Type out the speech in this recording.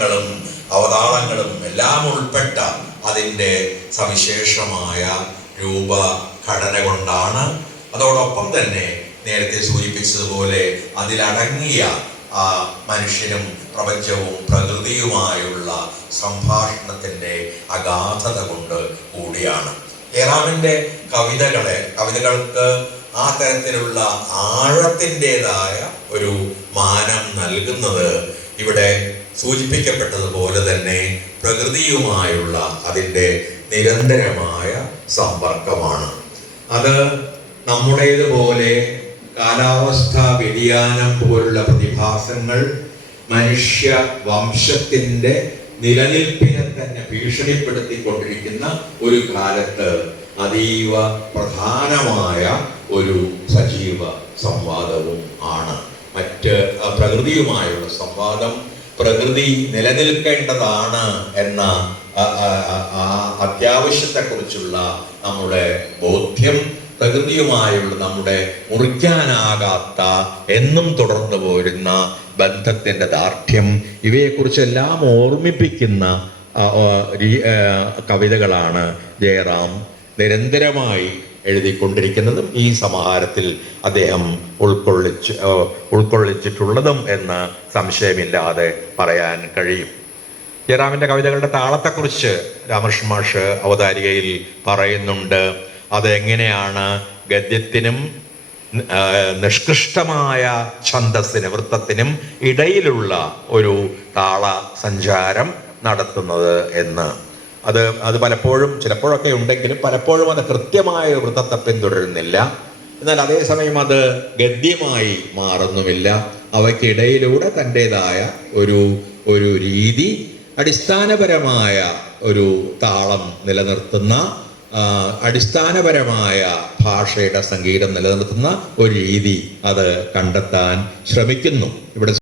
താളങ്ങളും അവതാളങ്ങളും എല്ലാം ഉൾപ്പെട്ട അതിന്റെ സവിശേഷമായ രൂപഘടന കൊണ്ടാണ് അതോടൊപ്പം തന്നെ നേരത്തെ സൂചിപ്പിച്ചതുപോലെ അതിലടങ്ങിയ ആ മനുഷ്യനും പ്രപഞ്ചവും പ്രകൃതിയുമായുള്ള സംഭാഷണത്തിന്റെ അഗാധത കൊണ്ട് കൂടിയാണ്. ഏറാമിന്റെ കവിതകളെ കവിതകൾക്ക് ആ തരത്തിലുള്ള ആഴത്തിന്റെതായ ഒരു മാനം നൽകുന്നത് ഇവിടെ സൂചിപ്പിക്കപ്പെട്ടതുപോലെ തന്നെ പ്രകൃതിയുമായുള്ള അതിന്റെ നിരന്തരമായ സമ്പർക്കമാണ്. അത് നമ്മുടേതുപോലെ കാലാവസ്ഥാ വ്യതിയാനം പോലുള്ള പ്രതിഭാസങ്ങൾ മനുഷ്യ വംശത്തിന്റെ നിലനിൽപ്പിനെ തന്നെ ഭീഷണിപ്പെടുത്തിക്കൊണ്ടിരിക്കുന്ന ഒരു കാലത്ത് അതീവ പ്രധാനമായ ഒരു സജീവ സംവാദവും ആണ്. മറ്റ് പ്രകൃതിയുമായുള്ള സംവാദം പ്രകൃതി നിലനിൽക്കേണ്ടതാണ് എന്ന അത്യാവശ്യത്തെക്കുറിച്ചുള്ള നമ്മുടെ ബോധ്യം പ്രകൃതിയുമായുള്ള നമ്മുടെ മുറിക്കാനാകാത്ത എന്നും തുടർന്നു പോരുന്ന ബന്ധത്തിന്റെ ദാർഢ്യം ഇവയെക്കുറിച്ചെല്ലാം ഓർമ്മിപ്പിക്കുന്ന കവിതകളാണ് ജയറാം. നിരന്തരമായി എഴുതിക്കൊണ്ടിരിക്കുന്നതും ഈ സമാഹാരത്തിൽ അദ്ദേഹം ഉൾക്കൊള്ളിച്ച് ഉൾക്കൊള്ളിച്ചിട്ടുള്ളതും എന്ന് സംശയമില്ലാതെ പറയാൻ കഴിയും. ജയറാമിന്റെ കവിതകളുടെ താളത്തെക്കുറിച്ച് രാമകൃഷ്ണ മാഷ് അവതാരികയിൽ പറയുന്നുണ്ട്. അതെങ്ങനെയാണ് ഗദ്യത്തിനും നിഷ്കൃഷ്ടമായ ഛന്ദസ്സിന് വൃത്തത്തിനും ഇടയിലുള്ള ഒരു താള സഞ്ചാരം നടത്തുന്നത് എന്ന്. അത് അത് പലപ്പോഴും ചിലപ്പോഴൊക്കെ ഉണ്ടെങ്കിലും പലപ്പോഴും അത് കൃത്യമായ വൃത്തത്തെ പിന്തുടരുന്നില്ല. എന്നാൽ അതേസമയം അത് ഗദ്യമായി മാറുന്നുമില്ല. അവയ്ക്കിടയിലൂടെ തന്റെതായ ഒരു ഒരു രീതി അടിസ്ഥാനപരമായ ഒരു താളം നിലനിർത്തുന്ന അടിസ്ഥാനപരമായ ഭാഷയുടെ സംഗീതം നിലനിർത്തുന്ന ഒരു രീതി അത് കണ്ടെത്താൻ ശ്രമിക്കുന്നു. ഇവിടെ